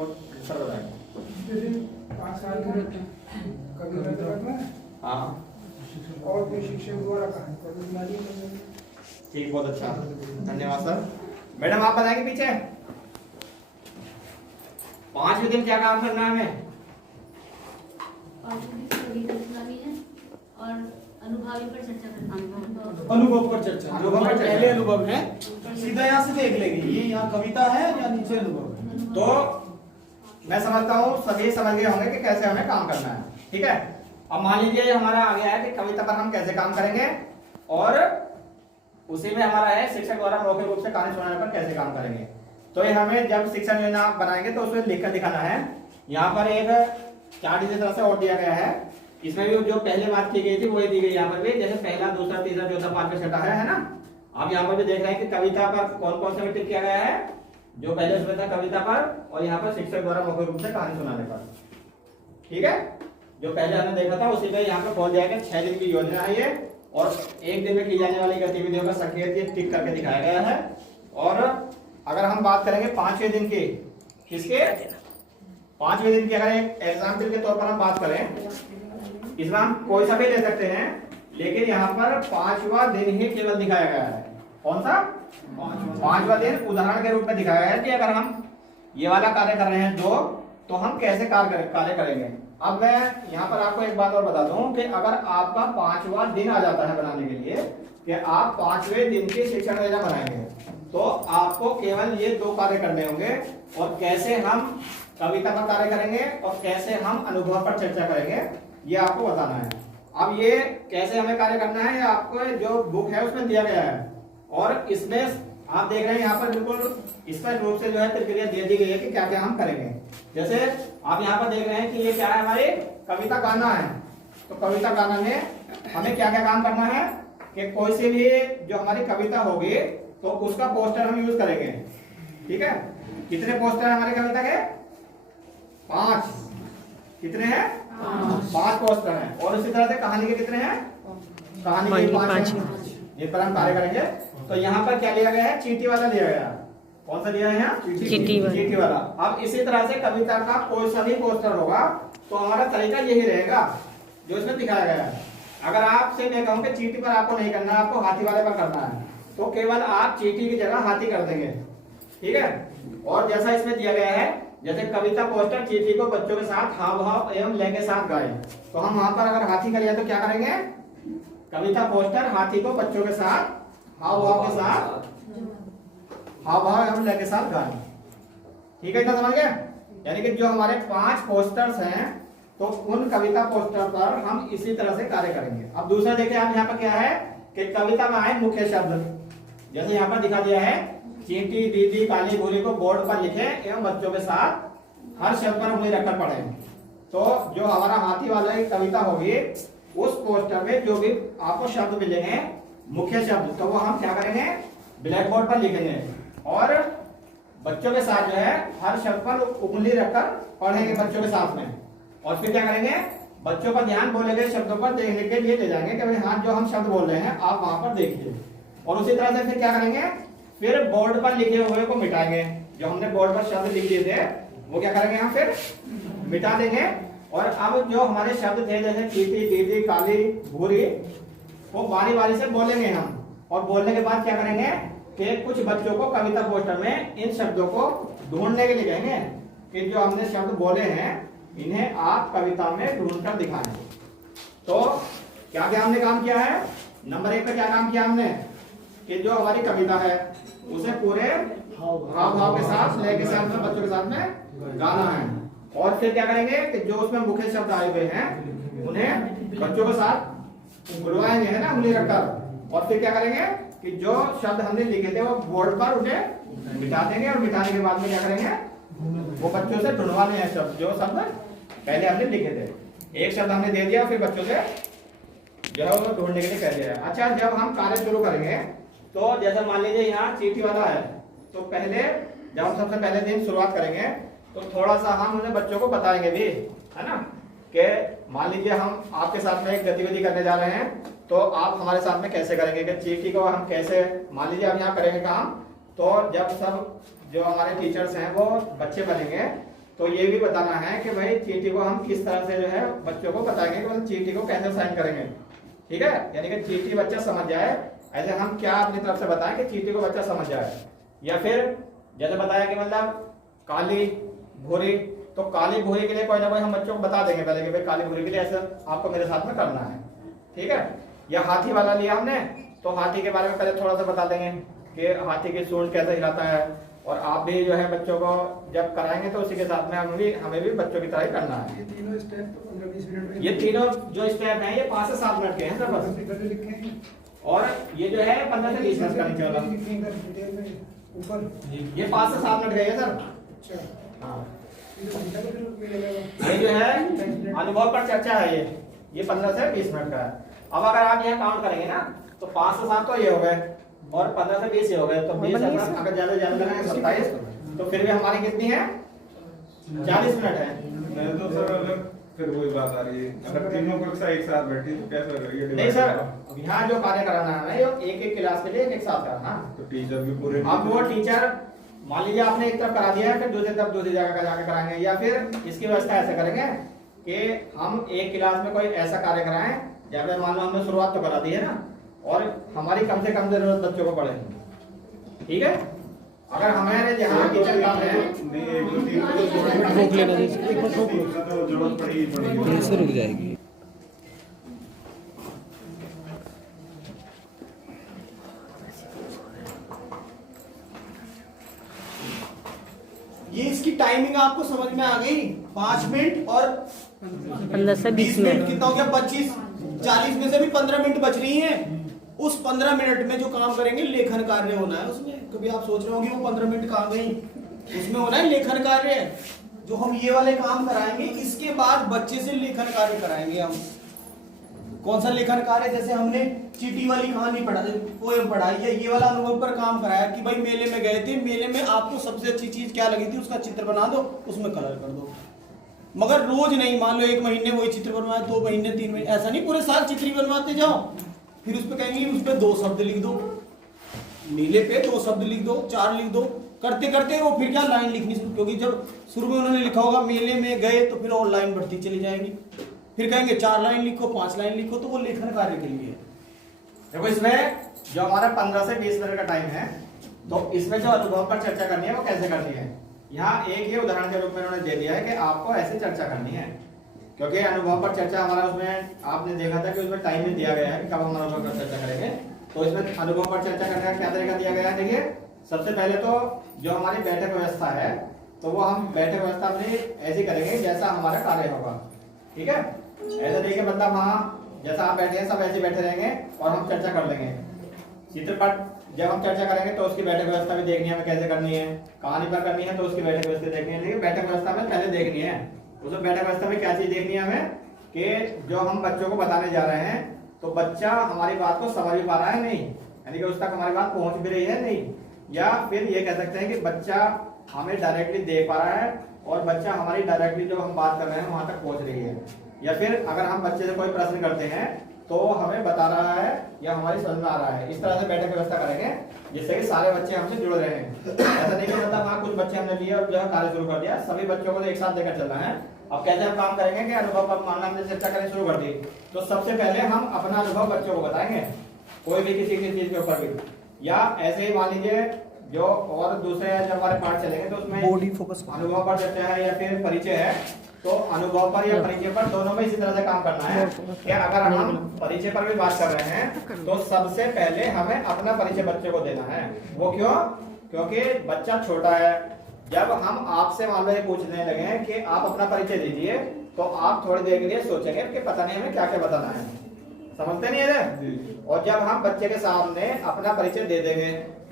और सर बताएंगे। 5 साल का कविता करना है हाँ और कोई शिक्षक द्वारा कहानी कविता सुनानी है। ठीक, बहुत अच्छा, धन्यवाद सर। मैडम आप बताएंगे पीछे 5वें दिन क्या काम करना है हमें? और अनुभावी पर चर्चा करना। अनुभव पर चर्चा। अनुभव पर चर्चा। पहले अनुभव है, सीधा यहाँ से देख लेंगे ये यहाँ कविता है या नीचे अनुभव है। तो मैं समझता हूँ सभी समझ गए होंगे कि कैसे हमें काम करना है। ठीक है, अब मान लीजिए हमारा आ गया है कि कविता पर हम कैसे काम करेंगे, और उसी में हमारा है शिक्षक द्वारा मौखिक रूप से कहानी सुनाने पर कैसे काम करेंगे। तो ये हमें जब शिक्षण योजना बनाएंगे तो उसमें लिखकर दिखाना है। यहाँ पर एक चार्ट इसी तरह से और दिया गया है, इसमें भी जो पहले बात की गई थी वही दी गई यहाँ पर भी, जैसे पहला, दूसरा, तीसरा, चौथा, पांचवा, छठा है ना। आप यहाँ पर भी देख रहे हैं कि कविता पर कौन कौन से में टिक किया गया है, जो पहले उसमें था कविता पर, और यहाँ पर शिक्षक द्वारा मौखिक रूप से कहानी सुनाने पर। ठीक है, जो पहले हमने देखा था उसी पे यहाँ पे बोल दिया गया 6 दिन की योजना है ये, और 1 दिन में की जाने वाली गतिविधियों का संकेत ये टिक करके दिखाया गया है। और अगर हम बात करेंगे 5वें दिन की, किसके 5वें दिन की, अगर एक एग्जाम्पल के तौर पर हम बात करें, इसमें हम कोई सा भी ले सकते हैं, लेकिन यहाँ पर 5वां दिन ही केवल दिखाया गया है। कौन सा 5वां दिन उदाहरण के रूप में दिखाया गया है कि अगर हम ये वाला कार्य कर रहे हैं जो, तो हम कैसे कार्य करेंगे। अब मैं यहाँ पर आपको एक बात और बता दूं कि अगर आपका 5वां दिन आ जाता है बनाने के लिए कि आप 5वें दिन की शिक्षण योजना बनाएंगे, तो आपको केवल ये 2 कार्य करने होंगे, और कैसे हम कविता पर कार्य करेंगे और कैसे हम अनुभव पर चर्चा करेंगे, ये आपको बताना है। अब ये कैसे हमें कार्य करना है, आपको जो बुक है उसमें दिया गया है, और इसमें आप देख रहे हैं यहाँ पर बिल्कुल स्पष्ट रूप से जो है प्रक्रिया दे दी गई है कि क्या क्या हम करेंगे। जैसे आप यहाँ पर देख रहे हैं कि ये क्या है, हमारी कविता गाना है। तो कविता गाना में हमें क्या क्या काम करना है कि कोई सी भी जो हमारी कविता होगी तो उसका पोस्टर हम यूज करेंगे। ठीक है, कितने पोस्टर है हमारी कविता के? 5। कितने हैं? 5 पोस्टर हैं। और उसी तरह से कहानी के कितने हैं? कहानी के 5 हैं, जिन पर हम कार्य करेंगे। तो यहाँ पर क्या लिया गया है? चींटी वाला लिया गया। कौन सा लिया है यहाँ? चींटी वाला। अब इसी तरह से कविता का कोई सा भी पोस्टर होगा तो हमारा तरीका यही रहेगा जो इसमें दिखाया गया है। अगर आपसे मैं कहूँ कि चींटी पर आपको नहीं करना, आपको हाथी वाले पर करना है, तो केवल आप चींटी की जगह हाथी कर देंगे। ठीक है, और जैसा इसमें दिया गया है, जैसे कविता पोस्टर चींटी को बच्चों के साथ हाव भाव एवं लय के साथ गाए, तो हम वहां पर अगर हाथी कर लिया तो क्या करेंगे? कविता पोस्टर हाथी को बच्चों के साथ हाव भाव के साथ, हाव भाव एवं लय के साथ गाए। ठीक है, इतना समझ गए? यानी कि जो हमारे 5 पोस्टर्स हैं, तो उन कविता पोस्टर पर हम इसी तरह से कार्य करेंगे। अब दूसरा देखिए, आप यहाँ पर क्या है कि कविता में आए मुख्य शब्द, जैसे यहाँ पर दिखा दिया है, चींटी, दीदी, काली, भूरी को बोर्ड पर लिखे एवं बच्चों के साथ हर शब्द पर उंगली रखकर पढ़ें। तो जो हमारा हाथी वाला एक कविता होगी, उस पोस्टर में जो भी आपको शब्द मिलेंगे, मुख्य शब्द, तो वो हम क्या करेंगे? ब्लैक बोर्ड पर लिखेंगे, और बच्चों के साथ जो है हर शब्द पर उंगली रखकर पढ़ेंगे बच्चों के साथ में। और फिर क्या करेंगे? बच्चों का ध्यान बोले गए शब्दों पर देखने के लिए ले जाएंगे कि भाई हाँ, जो हम शब्द बोल रहे हैं आप वहां पर देखिए। और उसी तरह से फिर क्या करेंगे? फिर बोर्ड पर लिखे हुए को मिटाएंगे। जो हमने बोर्ड पर शब्द लिख दिए थे वो क्या करेंगे? हम फिर मिटा देंगे। और अब जो हमारे शब्द थे जैसे चींटी, दीदी, काली, भूरी, वो बारी बारी से बोलेंगे हम। और बोलने के बाद क्या करेंगे कि कुछ बच्चों को कविता पोस्टर में इन शब्दों को ढूंढने के लिए कहेंगे कि जो हमने शब्द बोले हैं इन्हें आप कविता में ढूंढकर दिखाएं। तो क्या क्या हमने काम किया है? नंबर 1 पे क्या काम किया हमने कि जो हमारी कविता है उसे पूरे हाव भाव के साथ, लय के साथ में बच्चों के साथ में गाना है। और फिर क्या करेंगे कि जो उसमें मुख्य शब्द आए हुए हैं उन्हें बच्चों के साथ बुलवाएंगे, है ना, उंगली रखकर। और फिर क्या करेंगे कि जो शब्द हमने लिखे थे वो बोर्ड पर उन्हें मिटा देंगे, और मिटाने के बाद में क्या करेंगे? वो बच्चों से ढूंढवा लें शब्द, जो शब्द पहले हमने लिखे थे। एक शब्द हमने दे दिया, फिर बच्चों से जो है वो ढूंढने के लिए कह दिया। अच्छा, जब हम कार्य शुरू करेंगे तो जैसे मान लीजिए यहाँ चींटी वाला है, तो पहले जब हम सबसे पहले दिन शुरुआत करेंगे तो थोड़ा सा हम उन्हें बच्चों को बताएंगे भी, है ना, कि मान लीजिए हम आपके साथ में एक गतिविधि करने जा रहे हैं, तो आप हमारे साथ में कैसे करेंगे कि चींटी को हम कैसे, मान लीजिए हम यहाँ करेंगे काम, तो जब सब जो हमारे टीचर्स हैं वो बच्चे बनेंगे तो ये भी बताना है कि भाई चीटी को हम किस तरह से जो है बच्चों को बताएंगे कि मतलब चीटी को कैसे साइन करेंगे, ठीक है। यानी कि चीटी बच्चा समझ जाए, ऐसे हम क्या अपनी तरफ से बताएं कि चीटी को बच्चा समझ जाए। या फिर जैसे बताया कि मतलब काली भूरी, तो काली भूरी के लिए कोई ना कोई हम बच्चों को बता देंगे पहले कि भाई काली भूरी के लिए ऐसा आपको मेरे साथ में करना है, ठीक है। या हाथी वाला लिया हमने, तो हाथी के बारे में पहले थोड़ा सा बता देंगे कि हाथी की सूंड कैसे हिलाता है, और आप भी जो है बच्चों को जब कराएंगे तो उसी के साथ में हमें भी बच्चों की तरह ही करना है। ये तीनों स्टेप तो 15-20 मिनट में, ये तीनों जो स्टेप हैं ये 5 से 7 मिनट के हैं सर बस, इधर लिखे हैं, और ये जो है 15 से 20 मिनट का नीचे वाला, लिखे हैं इधर डिटेल में ऊपर। ये 5 से 7 मिनट का है सर। अच्छा, हाँ, ये घंटा का फिर मिलेगा। ये जो है अनुभव पर चर्चा है, ये 15 से 20 मिनट का है। अब अगर आप यहाँ काउंट करेंगे ना तो 5 से 7 तो ये हो गए, और 15 से 20 ये हो गए, तो 20 अगर ज्यादा लगाएंगे 27, तो फिर भी हमारी कितनी है 40 मिनट है। नहीं तो सर अगर फिर वही बात आ रही है, अगर तीनों कक्षा एक साथ बैठी तो कैसे करेंगे? नहीं सर, यहाँ जो कार्य कराना है हमें एक एक क्लास के लिए एक साथ कराना। तो टीचर भी पूरे अब वो टीचर मान लीजिए आपने एक तरफ करा दिया है, फिर दूसरी तरफ दूसरी जगह का जाकर कराएंगे, या फिर इसकी व्यवस्था ऐसे करेंगे कि हम एक क्लास में कोई ऐसा कार्य कराएं जैसे मान लो हमने शुरुआत तो करा दी है ना, और हमारी कम से कम जरूरत बच्चों को पड़े, ठीक है। अगर हमारे यहाँ टीचर कम है, नहीं एक दो तीन को रोक लेना तो जरूरत पड़ी ही पड़ेगी। ऐसे रुक जाएगी। ये इसकी टाइमिंग आपको समझ में आ गई, 5 मिनट और 15 से 20 मिनट। कितना हो गया? 25, 40 में से भी 15 मिनट बच रही हैं। उस 15 मिनट में जो काम करेंगे लेखन कार्य होना है उसमें। कभी आप सोच रहे होंगे वो 15 मिनट कहाँ गई, उसमें होना है लेखन कार्य। जो हम ये वाले काम कराएंगे, इसके बाद बच्चे से लेखन कार्य कराएंगे हम। कौन सा लेखन कार्य? जैसे हमने चीटी वाली कहानी पोएम पढ़ाई है, ये वाला अनुभव पर काम कराया कि भाई मेले में गए थे, मेले में आपको सबसे अच्छी चीज क्या लगी थी उसका चित्र बना दो, उसमें कलर कर दो। मगर रोज नहीं, मान लो 1 महीने वही चित्र बनवाए, 2 महीने 3 महीने, ऐसा नहीं पूरे साल चित्र ही बनवाते जाओ। फिर उस पे कहेंगे उस पे 2 शब्द लिख दो, नीले पे 2 शब्द लिख दो, 4 लिख दो। करते करते वो फिर क्या लाइन लिखनी शुरू, क्योंकि जब शुरू में उन्होंने लिखा होगा मेले में गए, तो फिर और लाइन बढ़ती चली जाएगी। फिर कहेंगे 4 लाइन लिखो, 5 लाइन लिखो, तो वो लेखन कार्य के लिए। देखो इसमें जो हमारा 15 से 20 मिनट का टाइम है, तो इसमें जो अनुभव पर चर्चा करनी है वो कैसे करनी है, यहाँ एक ही उदाहरण के रूप में उन्होंने दे दिया है कि आपको ऐसे चर्चा करनी है। क्योंकि अनुभव पर चर्चा हमारा उसमें आपने देखा था कि उसमें टाइम भी दिया गया है कि कब हम अनुभव पर चर्चा करेंगे। तो इसमें अनुभव पर चर्चा करने का क्या तरीका दिया गया है? देखिए, सबसे पहले तो जो हमारी बैठक व्यवस्था है, तो वो हम बैठक व्यवस्था अपनी ऐसी करेंगे जैसा हमारा कार्य होगा, ठीक है। ऐसा देखिए मतलब वहाँ जैसा आप बैठे हैं सब ऐसे बैठे रहेंगे और हम चर्चा कर लेंगे। चित्रपट जब हम चर्चा करेंगे तो उसकी बैठक व्यवस्था भी देखनी है हमें कैसे करनी है, कहानी पर करनी है तो उसकी बैठक व्यवस्था देखनी है। लेकिन बैठक व्यवस्था में पहले देखनी है, उसमें बैठक व्यवस्था में क्या चीज देखनी है हमें कि जो हम बच्चों को बताने जा रहे हैं तो बच्चा हमारी बात को समझ भी पा रहा है नहीं, यानी कि उस तक हमारी बात पहुंच भी रही है नहीं, या फिर ये कह सकते हैं कि बच्चा हमें डायरेक्टली देख पा रहा है और बच्चा हमारी डायरेक्टली जो हम बात कर रहे हैं वहां तक पहुंच रही है। या फिर अगर हम बच्चे से कोई प्रश्न करते हैं तो हमें बता रहा है या हमारी समझ में आ रहा है। इस तरह से बैठक व्यवस्था करेंगे जिससे कि सारे बच्चे हमसे जुड़ रहे हैं। ऐसा नहीं कि मतलब हाँ कुछ बच्चे हमने लिए और जो है कार्य शुरू कर दिया, सभी बच्चों को एक साथ लेकर चलना है। अब कैसे हम काम करेंगे कि अनुभव पर मानना हमने चर्चा करनी शुरू कर दी, तो सबसे पहले हम अपना अनुभव बच्चों को बताएंगे, कोई भी किसी की चीज के ऊपर भी, या ऐसे ही मान लीजिए जो और दूसरे जो हमारे पाठ चलेंगे तो उसमें बॉडी फोकस अनुभव पर चर्चा है या फिर परिचय है, तो अनुभव पर या परिचय पर दोनों में इसी तरह से काम करना है कि अगर हम परिचय पर भी बात कर रहे हैं तो सबसे पहले हमें अपना परिचय बच्चे को देना है। वो क्यों? क्योंकि बच्चा छोटा है। जब हम आपसे मान लो पूछने लगे कि आप अपना परिचय दीजिए तो आप थोड़ी देर के लिए सोचेंगे कि पता नहीं हमें क्या क्या बताना है, समझते नहीं है। और जब हम बच्चे के सामने अपना परिचय दे देंगे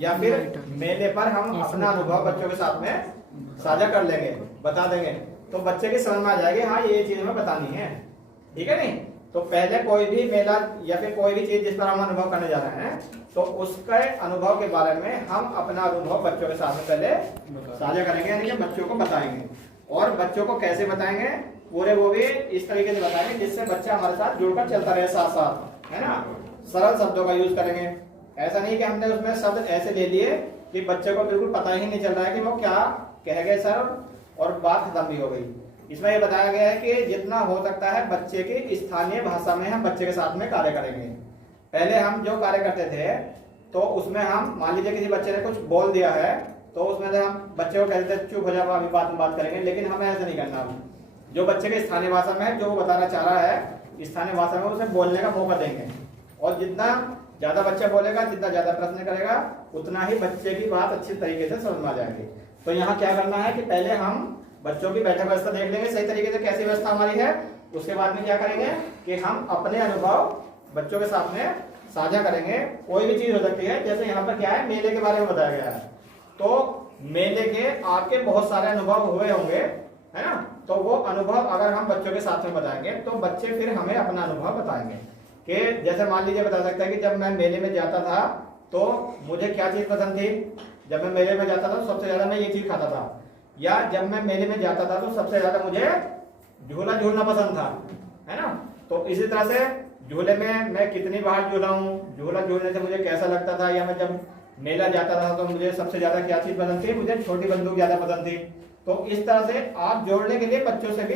या फिर मेले पर हम अपना अनुभव बच्चों के साथ में साझा कर लेंगे, बता देंगे, तो बच्चे की समझ में आ जाएगी हाँ ये चीज हमें बतानी है, ठीक है नहीं। तो पहले कोई भी मेला या फिर कोई भी चीज जिस पर हम अनुभव करने जा रहे हैं तो उसके अनुभव के बारे में हम अपना अनुभव बच्चों के साथ में पहले साझा करेंगे, यानी कि बच्चों को बताएंगे। और बच्चों को कैसे बताएंगे पूरे वो भी इस तरीके से बताएंगे जिससे बच्चा हमारे साथ जुड़कर चलता रहे साथ साथ, है ना। सरल शब्दों का यूज करेंगे, ऐसा नहीं कि हमने उसमें शब्द ऐसे ले लिए कि बच्चे को बिल्कुल पता ही नहीं चल रहा है कि वो क्या कह गए सर और बात खत्म भी हो गई। इसमें ये बताया गया है कि जितना हो सकता है बच्चे की स्थानीय भाषा में हम बच्चे के साथ में कार्य करेंगे। पहले हम जो कार्य करते थे तो उसमें हम मान लीजिए किसी बच्चे ने कुछ बोल दिया है तो उसमें हम बच्चे को कहते थे चुप हो जाओ अभी बात में बात करेंगे, लेकिन हमें ऐसा नहीं करना। जो बच्चे के स्थानीय भाषा में है जो वो बताना चाह रहा है स्थानीय भाषा में उसे बोलने का मौका देंगे, और जितना ज्यादा बच्चा बोलेगा जितना ज्यादा प्रश्न करेगा उतना ही बच्चे की बात अच्छी तरीके से समझ में आ जाएगी। तो यहाँ क्या करना है कि पहले हम बच्चों की बैठक व्यवस्था देख लेंगे सही तरीके से कैसी व्यवस्था हमारी है। उसके बाद में क्या करेंगे कि हम अपने अनुभव बच्चों के सामने साझा करेंगे। कोई भी चीज हो सकती है, जैसे यहाँ पर क्या है मेले के बारे में बताया गया है, तो मेले के आपके बहुत सारे अनुभव हुए होंगे, है ना। तो वो अनुभव अगर हम बच्चों के साथ में बताएंगे तो बच्चे फिर हमें अपना अनुभव बताएंगे कि जैसे मान लीजिए बता सकता है कि जब मैं मेले में जाता था तो मुझे क्या चीज पसंद थी। जब मैं मेले में जाता था तो सबसे ज्यादा मैं ये चीज खाता था, या जब मैं मेले में जाता था तो सबसे ज्यादा मुझे झूला झूलना पसंद था, है ना। तो इसी तरह से झूले में मैं कितनी बार झूला हूँ, झूला झूलने से मुझे कैसा लगता था, या मैं जब मेला जाता था तो मुझे सबसे ज्यादा क्या चीज पसंद थी, मुझे छोटी बंदूक ज्यादा पसंद थी। तो इस तरह से आप जोड़ने के लिए बच्चों से भी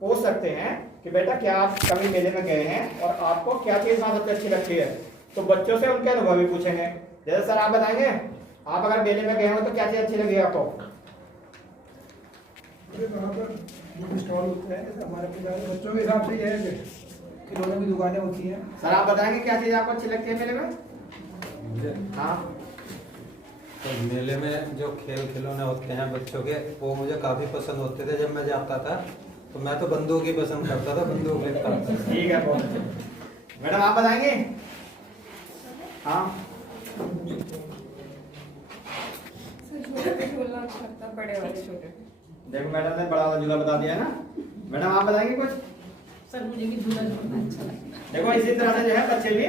पूछ सकते हैं कि बेटा क्या आप कभी मेले में गए हैं और आपको क्या चीज सबसे अच्छी लगती है। तो बच्चों से उनके अनुभव भी पूछेंगे। जैसे सर आप बताएंगे आप अगर मेले में गए हो तो क्या चीज अच्छी लगी आपको। वहाँ पर जो स्टॉल होते हैं जैसे हमारे बच्चों के हिसाब से ये है कि खिलौने की दुकानें होती हैं। सर आप बताएंगे क्या चीज आपको अच्छी लगती है मेले में। हाँ तो मेले में जो खेल खिलौने होते हैं बच्चों के वो मुझे काफी पसंद होते थे। जब मैं जाता था तो मैं तो बंदूक ही पसंद करता था, बंदूक लेकर आता था। ठीक है बहुत अच्छे। मैडम आप बताएंगे। हाँ छोटे झूला अच्छा लगता, बड़े वाले छोटे। देखो मैडम ने बड़ा वाला झूला बता दिया है ना। मैडम आप बताएंगे कुछ। सर मुझे भी झूला झूलना अच्छा लगता है। देखो इसी तरह से जो है बच्चे भी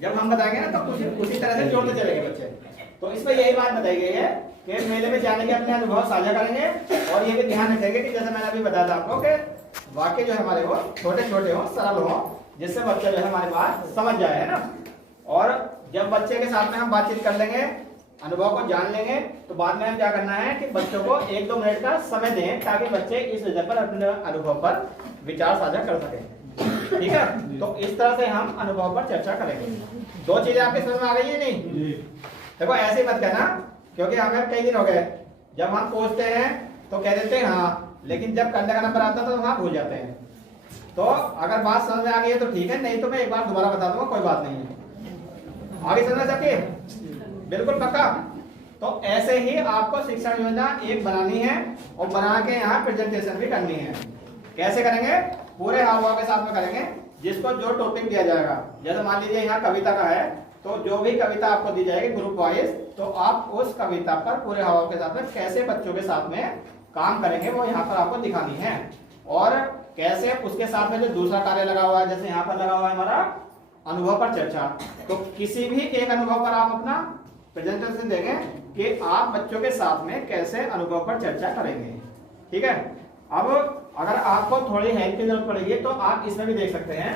जब हम बताएंगे ना तो उसी तरह से जोड़ते चलेंगे बच्चे। तो इसमें यही बात बताई गई है कि मेले में जाने के अपने अनुभव साझा करेंगे, और ये भी ध्यान रखेंगे कि जैसे मैंने अभी बताया था आपको कि वाक्य जो है हमारे वो छोटे छोटे हो, सरल हो, जिससे बच्चा जो है हमारे बात समझ जाए, है ना। और जब बच्चे के साथ में हम बातचीत कर लेंगे, अनुभव को जान लेंगे, तो बाद में हम क्या करना है कि बच्चों को 1-2 मिनट का समय दें ताकि बच्चे इस विषय पर अपने अनुभव पर विचार साझा कर सकें। ठीक है, तो इस तरह से हम अनुभव पर चर्चा करेंगे। 2 चीजें आपके समझ में आ गई है नहीं। देखो ऐसे मत कहना, क्योंकि हमें कई दिन हो गए जब हम पूछते हैं तो कह देते हैं हाँ, लेकिन जब करने का नंबर आता है तो वहां भूल जाते हैं। तो अगर बात समझ में आ गई है तो ठीक है, नहीं तो मैं एक बार दोबारा बता दूंगा, कोई बात नहीं है। आगे समझ सके बिल्कुल पक्का। तो ऐसे ही आपको शिक्षण योजना एक बनानी है और बना के यहाँ प्रेजेंटेशन भी करनी है। कैसे करेंगे, पूरे हाव के साथ में करेंगे, जिसको जो टॉपिक दिया जाएगा। जैसे मान लीजिए यहाँ कविता का है तो जो भी कविता आपको दी जाएगी ग्रुप वाइज, तो आप उस कविता पर पूरे हाव के साथ में कैसे बच्चों के साथ में काम करेंगे वो यहाँ पर आपको दिखानी है। और कैसे उसके साथ में जो दूसरा कार्य लगा हुआ है, जैसे यहाँ पर लगा हुआ है हमारा अनुभव पर चर्चा, तो किसी भी एक अनुभव पर आप अपना प्रेजेंटेशन देंगे कि आप बच्चों के साथ में कैसे अनुभव पर चर्चा करेंगे। ठीक है, अब अगर आपको थोड़ी हेल्प की जरूरत पड़ेगी तो आप इसमें भी देख सकते हैं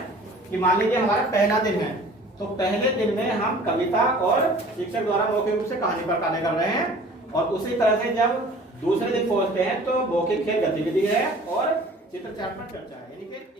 कि मान लीजिए हमारा पहला दिन है, तो पहले दिन में हम कविता और शिक्षक द्वारा मौखिक रूप से कहानी पर कार्य कर रहे हैं, और उसी तरह से जब दूसरे दिन पहुंचते हैं तो मौखिक खेल गतिविधि है और चित्र चार्ट पर चर्चा है, यानी कि